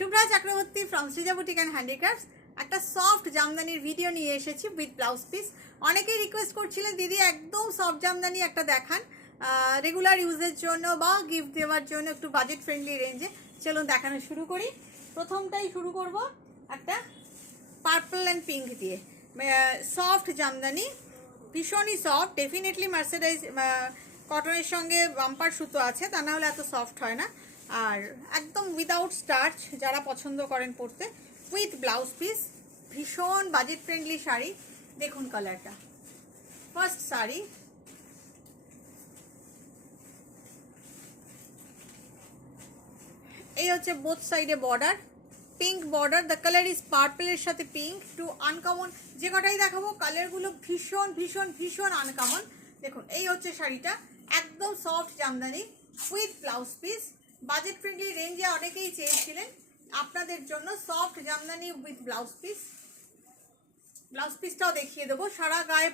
Shubhra Chakraborty from Srija boutique and handicrafts একটা soft জামদানির video নিয়ে এসেছি উইথ ব্লাউজ পিস। অনেকেই রিকোয়েস্ট করছিলেন দিদি একদম সফট জামদানি একটা দেখান রেগুলার ইউজের জন্য বা গিফট দেওয়ার জন্য, একটু বাজেট ফ্রেন্ডলি রেঞ্জে। চলুন দেখানো শুরু করি। প্রথমটাই শুরু করব একটা পার্পল অ্যান্ড পিঙ্ক দিয়ে, সফট জামদানি, ভীষণই সফট। ডেফিনেটলি মার্সেডাইজ কটনের সঙ্গে বাম্পার সুতো আছে, তা না হলে এত সফট হয় না। আর একদম উইদাউট স্টার্চ যারা পছন্দ করেন পরতে, উইথ ব্লাউজ পিস, ভীষণ বাজেট ফ্রেন্ডলি শাড়ি। দেখুন কালারটা, ফার্স্ট শাড়ি। এই হচ্ছে বোথ সাইডে border, pink border. The colour is পার্পলের সাথে পিঙ্ক, টু আনকমন। যে কটাই দেখাবো কালারগুলো ভীষণ ভীষণ ভীষণ আনকমন। দেখুন এই হচ্ছে শাড়িটা, একদম soft jamdani with blouse piece. Budget friendly রেঞ্জে অনেকেই চেয়েছিলেন, আপনাদের জন্য soft jamdani with blouse piece. Blouse পিসটাও দেখিয়ে দেবো। সারা গায়ে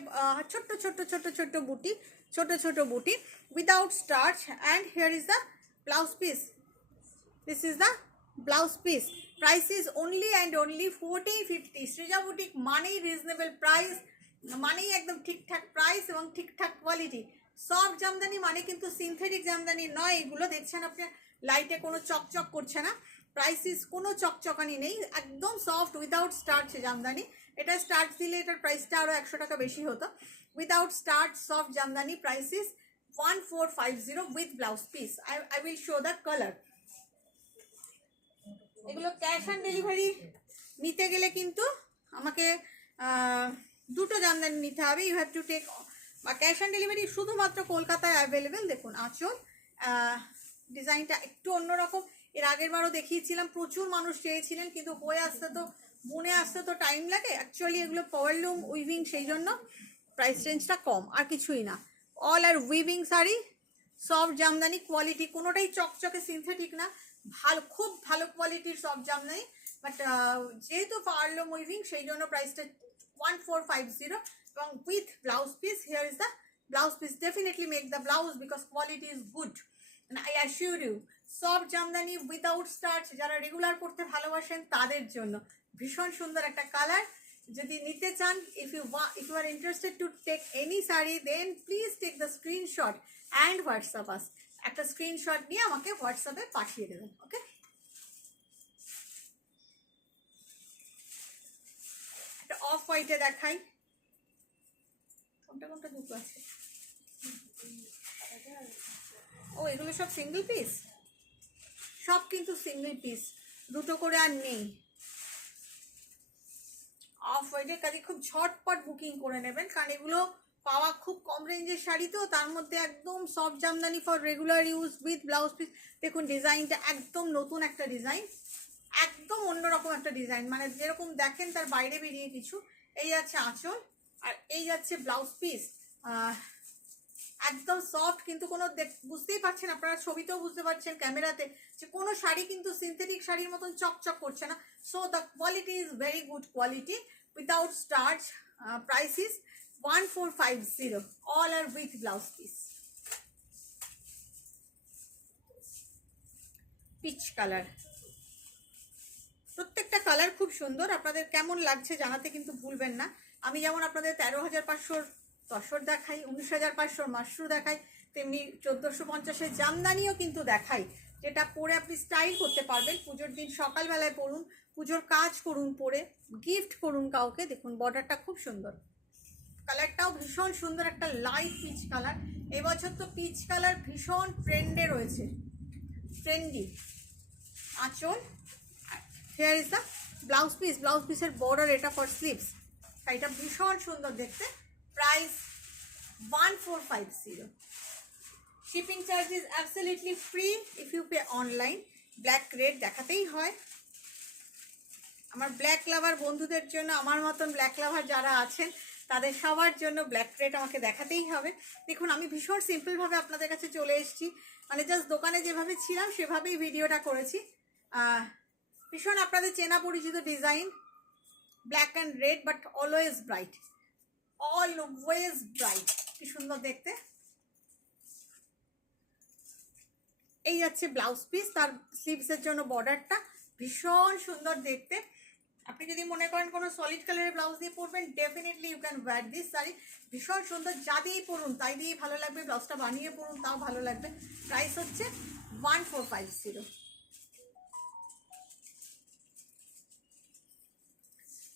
ছোট্ট ছোট্ট ছোট্ট ছোট্ট বুটি, ছোট ছোট বুটি, without starch. And here is the blouse piece. This is the blouse piece. Price is only and only 1450. Srija Boutique money reasonable price, money একদম ঠিকঠাক প্রাইস এবং ঠিকঠাক কোয়ালিটি। সফট জামদানি মানে কিন্তু সিনথেটিক জামদানি নয়। এগুলো দেখছেন আপনি লাইটে কোনো চকচক করছে না, প্রাইসিস কোনো চকচকানি নেই, একদম সফট উইদাউট স্টার্চ জামদানি। এটা স্টার্চ দিলে এটার প্রাইসটা আরও 100 টাকা বেশি হতো। Without starch soft jamdani, price is 1450 with blouse piece. I will show the color. এগুলো ক্যাশ অন ডেলিভারি নিতে গেলে কিন্তু আমাকে দুটো জামদানি নিতে হবে। You have to take cash on delivery শুধুমাত্র কলকাতায় অ্যাভেলেবেল। দেখুন আঁচল, ডিজাইনটা একটু অন্যরকম। এর আগের বারও দেখিয়েছিলাম, প্রচুর মানুষ চেয়েছিলেন, কিন্তু হয়ে আসতে তো বুনে আসতে তো টাইম লাগে। অ্যাকচুয়ালি এগুলো পাওয়ারলুম উইভিং, সেই জন্য প্রাইস রেঞ্জটা কম, আর কিছুই না। All are weaving sari, soft jamdani, quality কোনোটাই চকচকে সিনথেটিক না, ভালো, খুব ভালো কোয়ালিটির সফট জামদানি। বাট যেহেতু পাওয়ারলুম উইভিং, সেই জন্য প্রাইসটা 1450 এবং with blouse piece. Here is the blouse piece. Definitely make the blouse because quality is good. And I assure you, soft jamdani without starch যারা রেগুলার পড়তে ভালোবাসেন তাদের জন্য ভীষণ সুন্দর একটা কালার। যদি নিতে চান, if you are interested to take any saree, then please take the screenshot and WhatsApp us. একটা স্ক্রিনশট নিয়ে আমাকে হোয়াটসঅ্যাপে পাঠিয়ে দেবেন। ওকে, একটা অফ হোয়াইটে দেখাই। কোনটা কোনটা দুটো আছে? ও, এগুলো সব সিঙ্গেল পিস, সব কিন্তু সিঙ্গেল পিস, দুটো করে আর নেই। অফ হোয়াইটের কাজে খুব ঝটপট বুকিং করে নেবেন, কারণ এগুলো পাওয়া খুব কম রেঞ্জের শাড়ি, তো তার মধ্যে একদম soft Jamdani for regular use with blouse piece. দেখুন ডিজাইনটা একদম নতুন একটা ডিজাইন, একদম অন্যরকম একটা ডিজাইন, মানে যেরকম দেখেন তার বাইরে বেরিয়ে কিছু। এই যাচ্ছে আঁচল, আর এই যাচ্ছে ব্লাউজ পিস। একদম সফট, কিন্তু কোনো বুঝতেই পারছেন আপনারা, ছবিতেও বুঝতে পারছেন, ক্যামেরাতে, যে কোনো শাড়ি কিন্তু সিনথেটিক শাড়ির মতন চকচক করছে না। So the quality is very good quality without starch. Price is 1450, all are with blouse piece. Peach colour, প্রত্যেকটা কালার খুব সুন্দর। আপনাদের কেমন লাগছে জানাতে কিন্তু ভুলবেন না। আমি যেমন আপনাদের 13,500 তসর দেখাই, 19,500 মাশরু দেখাই, তেমনি 1450 জামদানিও কিন্তু দেখাই, যেটা পরে আপনি স্টাইল করতে পারবেন। পুজোর দিন সকালবেলায় পরুন, পুজোর কাজ করুন, পরে গিফট করুন কাউকে। দেখুন বর্ডারটা খুব সুন্দর, কালারটাও ভীষণ সুন্দর, একটা লাইট পিচ কালার। এবছর তো পিচ কালার ভীষণ ট্রেন্ডে রয়েছে, ট্রেন্ডি। আঁচল, here is the blouse piece. Blouse পিসের বর্ডার, এটা ফর স্লিভস। শাড়িটা ভীষণ সুন্দর দেখতে। Price 1450। Shipping charge is absolutely free if you pay online. Black red দেখাতেই হয় আমার ব্ল্যাক লাভার বন্ধুদের জন্য, আমার মতন ব্ল্যাক লাভার যারা আছেন তাদের সবার জন্য ব্ল্যাক রেড আমাকে দেখাতেই হবে। দেখুন আমি ভীষণ সিম্পলভাবে আপনাদের কাছে চলে এসেছি, মানে জাস্ট দোকানে যেভাবে ছিলাম সেভাবেই ভিডিওটা করেছি। ভীষণ আপনাদের চেনা পরিচিত design, black and red, but always bright, always bright. কি সুন্দর দেখতে। এই যাচ্ছে ব্লাউজ পিস, তার স্লিভসের জন্য বর্ডারটা ভীষণ সুন্দর দেখতে। আপনি যদি মনে করেন কোনো সলিড কালারের ব্লাউজ দিয়ে পরবেন, definitely you can wear this sari. ভীষণ সুন্দর, যা দিয়েই পরুন তাই দিয়েই ভালো লাগবে, ব্লাউজটা বানিয়ে পরুন তাও ভালো লাগবে। প্রাইস হচ্ছে 1450।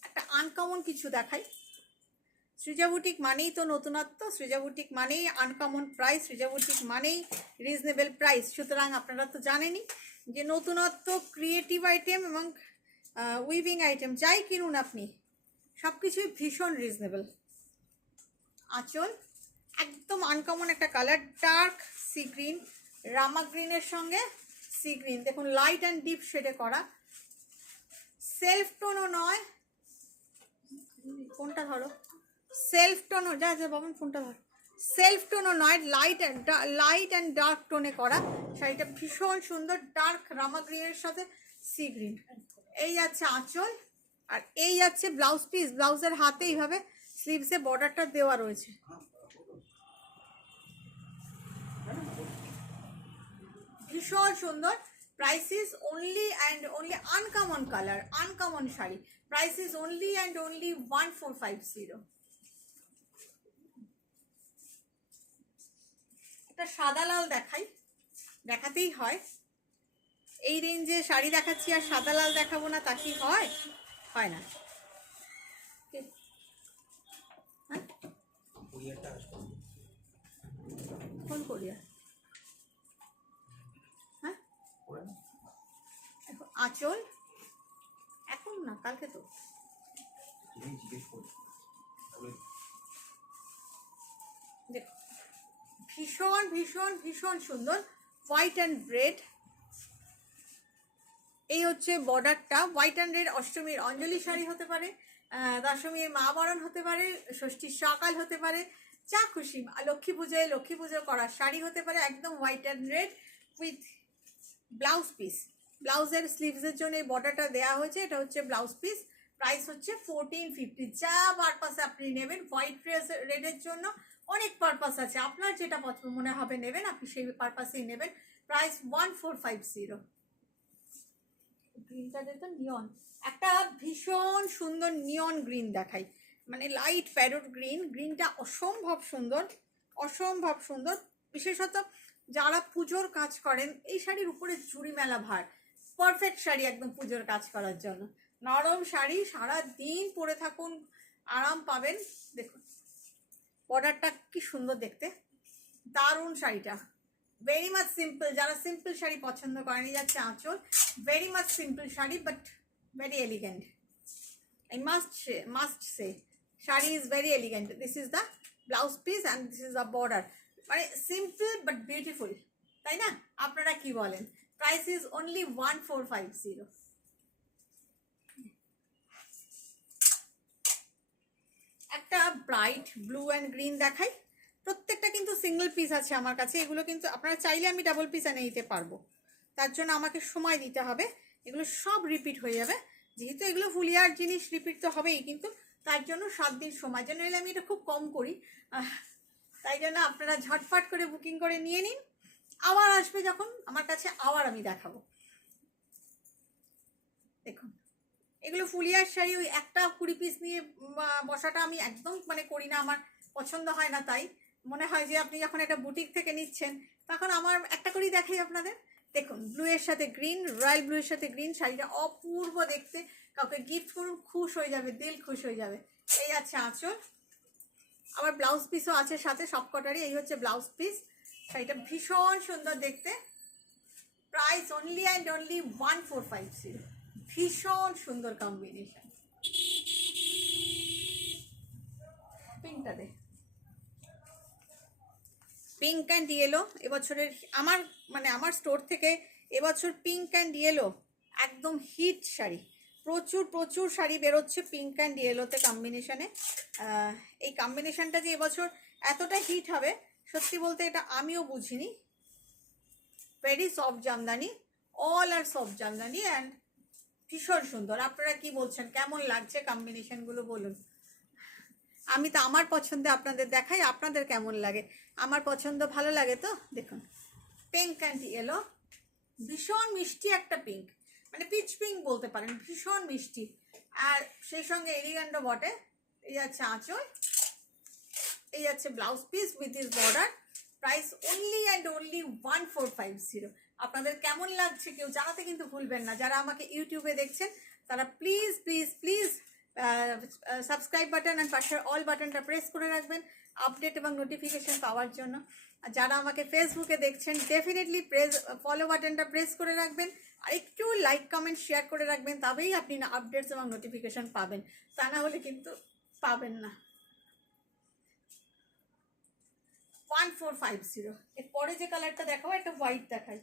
একটা আনকমন কিছু দেখাই। সৃজা বুটিক মানেই তো নতুনত্ব, সৃজা বুটিক মানেই আনকমন প্রাইস, সৃজা বুটিক মানেই রিজনেবল প্রাইস। সুতরাং আপনারা তো জানেনই যে নতুনত্ব, ক্রিয়েটিভ আইটেম এবং উইভিং আইটেম যাই কিনুন আপনি সব কিছুই ভীষণ রিজনেবল। আঁচল একদম আনকমন একটা কালার, ডার্ক সি গ্রিন, রামা গ্রিনের সঙ্গে সি গ্রিন। দেখুন লাইট অ্যান্ড ডিপ শেডে করা, সেলফ টোনও নয়। কোনটা ধরো, সেলফ টোনও, যা যা বাবা ফোনটা ধর, সেলফ টোনও নয়, লাইট অ্যান্ড ডার্ক টোনে করা শাড়িটা ভীষণ সুন্দর। ডার্ক রামা গ্রিনের সাথে সি গ্রিন। এই যাচ্ছে আঁচল, আর এই যাচ্ছে ব্লাউজ পিস। ব্লাউজের হাতে এইভাবে স্লিভসে বর্ডারটা দেওয়া রয়েছে। ভীষণ সুন্দর। Price is only and only, uncommon colour, uncommon sari. Price is only and only 1450। একটা সাদা লাল দেখাই, দেখাতেই হয়। এই রেঞ্জে শাড়ি দেখাচ্ছি আর সাদা লাল দেখাবো না, তা কি হয়? হয় না। কোন কোরিয়া? হ্যাঁ আঁচল এখন না, কালকে তো। দেখো ভীষণ ভীষণ ভীষণ সুন্দর, হোয়াইট অ্যান্ড রেড। এই হচ্ছে বর্ডারটা, হোয়াইট অ্যান্ড রেড। অষ্টমীর অঞ্জলি শাড়ি হতে পারে, দশমীর মা বরণ হতে পারে, ষষ্ঠীর সকাল হতে পারে, যা খুশি, লক্ষ্মী পুজো করার শাড়ি হতে পারে। একদম white and red with blouse piece. ব্লাউজের স্লিভসের জন্য এই বর্ডারটা দেওয়া হয়েছে, এটা হচ্ছে ব্লাউজ পিস। প্রাইস হচ্ছে 1450। যা পারপাসে আপনি নেবেন, হোয়াইট রেডের জন্য অনেক পারপাস আছে, আপনার যেটা মনে হবে নেবেন আপনি সেই পারপাসেই নেবেন। প্রাইস 1450। গ্রিনটা তো নিয়ন, একটা ভীষণ সুন্দর নিয়ন গ্রিন দেখাই, মানে লাইট প্যারট গ্রিন। গ্রিনটা অসম্ভব সুন্দর, অসম্ভব সুন্দর। বিশেষত যারা পুজোর কাজ করেন, এই শাড়ির উপরে জুড়ি মেলা ভার, পারফেক্ট শাড়ি একদম পুজোর কাজ করার জন্য। নরম শাড়ি, সারা দিন পরে থাকুন, আরাম পাবেন। দেখুন বর্ডারটা কি সুন্দর দেখতে, দারুণ শাড়িটা। ভেরি মাচ সিম্পল, যারা সিম্পল শাড়ি পছন্দ করেন, এই যাচ্ছে আঁচল। Very much simple sari but very elegant. I must say sari is very elegant. This is the blouse piece and this is the border. মানে সিম্পল বাট বিউটিফুল, তাই না? আপনারা কি বলেন? Price is only 1450। একটা ব্রাইট ব্লু অ্যান্ড গ্রিন দেখাই। প্রত্যেকটা কিন্তু সিঙ্গেল পিস আছে আমার কাছে। এগুলো কিন্তু আপনারা চাইলে আমি ডাবল পিস এনে দিতে পারবো, তার জন্য আমাকে সময় দিতে হবে। এগুলো সব রিপিট হয়ে যাবে, যেহেতু এগুলো ফুলিয়ার জিনিস, রিপিট তো হবেই, কিন্তু তার জন্য 7 দিন সময়। জন্য এলে আমি এটা খুব কম করি, তাই জন্য আপনারা ঝটফট করে বুকিং করে নিয়ে নিন। আবার আসবে যখন আমার কাছে, আবার আমি দেখাবো। দেখুন এগুলো ফুলিয়ার শাড়ি, ওই একটা 20 পিস নিয়ে বসাটা আমি একদম মানে করি না, আমার পছন্দ হয় না। তাই মনে হয় যে আপনি যখন একটা বুটিক থেকে নিচ্ছেন, তখন আমার একটা করেই দেখাই আপনাদের। দেখুন ব্লু এর সাথে গ্রিন, রয়্যাল ব্লু এর সাথে গ্রিন, শাড়িটা অপূর্ব দেখতে। কাউকে গিফট করুন, খুশ হয়ে যাবে, দিল খুশ হয়ে যাবে। এই আছে আঁচল, আবার ব্লাউজ পিসও আছে সাথে সবকটারই। এই হচ্ছে ব্লাউজ পিস। শাড়িটা ভীষণ সুন্দর দেখতে। Price only and only 1450। ভীষণ সুন্দর কম্বিনেশন। পিঙ্কটা দে, পিঙ্ক অ্যান্ড ইয়েলো এবছরের আমার স্টোর থেকে এবছর পিঙ্ক অ্যান্ড ইয়েলো একদম হিট শাড়ি। প্রচুর প্রচুর শাড়ি বেরোচ্ছে পিঙ্ক অ্যান্ড ইয়েলোতে কম্বিনেশনে। এই কম্বিনেশনটা যে এবছর এতটা হিট হবে, সত্যি বলতে এটা আমিও বুঝিনি। Very soft Jamdani, all are soft Jamdani and ভীষণ সুন্দর। আপনারা কি বলছেন, কেমন লাগছে কম্বিনেশনগুলো বলুন। আমি তো আমার পছন্দে আপনাদের দেখাই, আপনাদের কেমন লাগে। আমার পছন্দ ভালো লাগে তো। দেখুন পিঙ্ক অ্যান্ড ইয়েলো, ভীষণ মিষ্টি একটা পিঙ্ক, মানে পিচ পিঙ্ক বলতে পারেন, ভীষণ মিষ্টি। আর সেই সঙ্গে এলিগ্যান্টও বটে। এই যাচ্ছে আঁচল, এই যাচ্ছে blouse piece with this border. Price only and only 1450। আপনাদের কেমন লাগছে কেউ জানাতে কিন্তু ভুলবেন না। যারা আমাকে ইউটিউবে দেখছেন তারা please please please subscribe button আর পাশের অল বাটনটা প্রেস করে রাখবেন আপডেট এবং নোটিফিকেশন পাওয়ার জন্য। আর যারা আমাকে ফেসবুকে দেখছেন ডেফিনেটলি ফলো বাটনটা প্রেস করে রাখবেন, আর একটু লাইক কমেন্ট শেয়ার করে রাখবেন, তবেই আপনি আপডেটস এবং নোটিফিকেশন পাবেন, তা না হলে কিন্তু পাবেন না। 1450। এরপরে যে কালারটা দেখাবো একটা হোয়াইট দেখাই,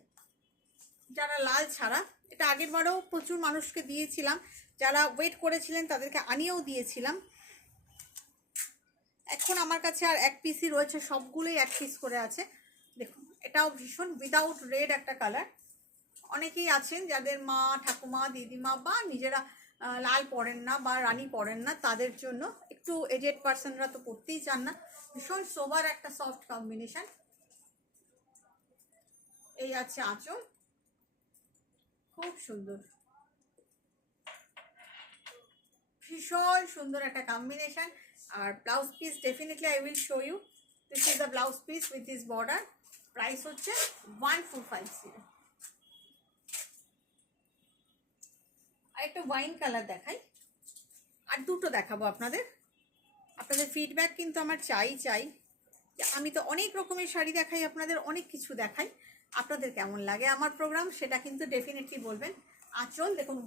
যারা লাল ছাড়া। এটা আগের বারেও প্রচুর মানুষকে দিয়েছিলাম, যারা ওয়েট করেছিলেন তাদেরকে আনিয়েও দিয়েছিলাম। এখন আমার কাছে আর এক পিসই রয়েছে, সবগুলোই এক পিস করে আছে। দেখুন এটাও ভীষণ উইদাউট রেড একটা কালার। অনেকেই আছেন যাদের মা ঠাকুমা দিদিমা বা নিজেরা লাল পরেন না বা রানী পরেন না, তাদের জন্য, একটু এজেড পার্সনরা তো পরতেই চান না। ভীষণ সোবার একটা সফট কম্বিনেশন। এই আছে আঁচল, খুব সুন্দর, ভীষণ সুন্দর একটা কম্বিনেশন। আর blouse piece definitely I will show you. This is the blouse piece with this border. Price হচ্ছে 1450। আর একটা ওয়াইন কালার দেখাই, আর দুটো দেখাবো আপনাদের। আপনাদের ফিডব্যাক কিন্তু আমার চাই। আমি তো অনেক রকমের শাড়ি দেখাই আপনাদের, অনেক কিছু দেখাই, আপনাদের কেমন লাগে আমার প্রোগ্রাম সেটা কিন্তু ডেফিনেটলি বলবেন। আঁচল দেখুন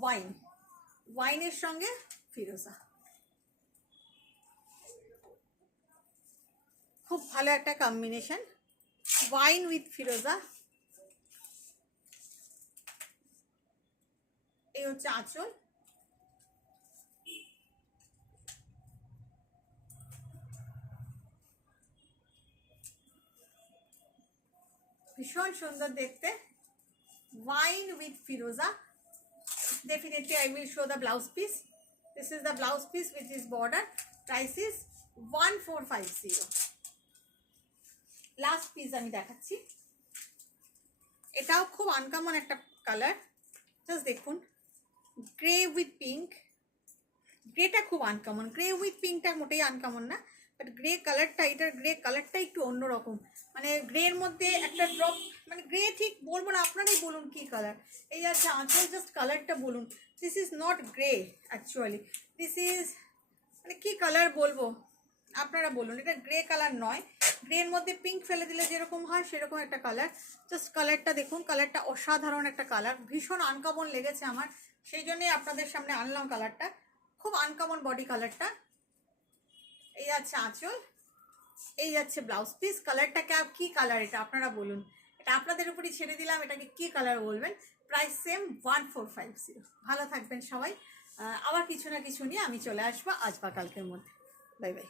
ওয়াইনের সঙ্গে ফিরোজা, খুব ভালো একটা কম্বিনেশন, ওয়াইন উইথ ফিরোজা। এই হচ্ছে আঁচল, ভীষণ সুন্দর দেখতে, wine with Firoza. Definitely I will show the blouse piece. This is the blouse piece with this border. Price is 1450. Last piece আমি দেখাচ্ছি, এটাও খুব আনকমন একটা কালার। জাস্ট দেখুন, গ্রে উইথ পিঙ্ক। গ্রেটা খুব আনকমন, গ্রে উইথ পিঙ্কটা মোটেই uncommon না, but grey কালারটা, এটার গ্রে কালারটা একটু অন্যরকম। মানে গ্রের মধ্যে একটা ড্রপ, মানে গ্রে ঠিক বলবো না, আপনারাই বলুন কি কালার। এই আছে আঁচল, জাস্ট কালারটা বলুন। This is not grey actually, this is মানে কী কালার বলবো, আপনারা বলুন। এটা গ্রে কালার নয়, গ্রের মধ্যে পিঙ্ক ফেলে দিলে যেরকম হয় সেরকম একটা কালার। জাস্ট কালারটা দেখুন, কালারটা অসাধারণ একটা কালার, ভীষণ আনকমন লেগেছে আমার, সেই জন্যই আপনাদের সামনে আনলাম কালারটা। খুব আনকমন বডি কালারটা। এই যাচ্ছে আঁচল, এই যাচ্ছে ব্লাউজ পিস। কালারটা কি কালার এটা আপনারা বলুন, এটা আপনাদের উপরই ছেড়ে দিলাম, এটাকে কি কালার বলবেন। Price same 1450। ভালো থাকবেন সবাই, আবার কিছু না কিছু নিয়ে আমি চলে আসবো আজ বা কালকের মধ্যে। Bye bye.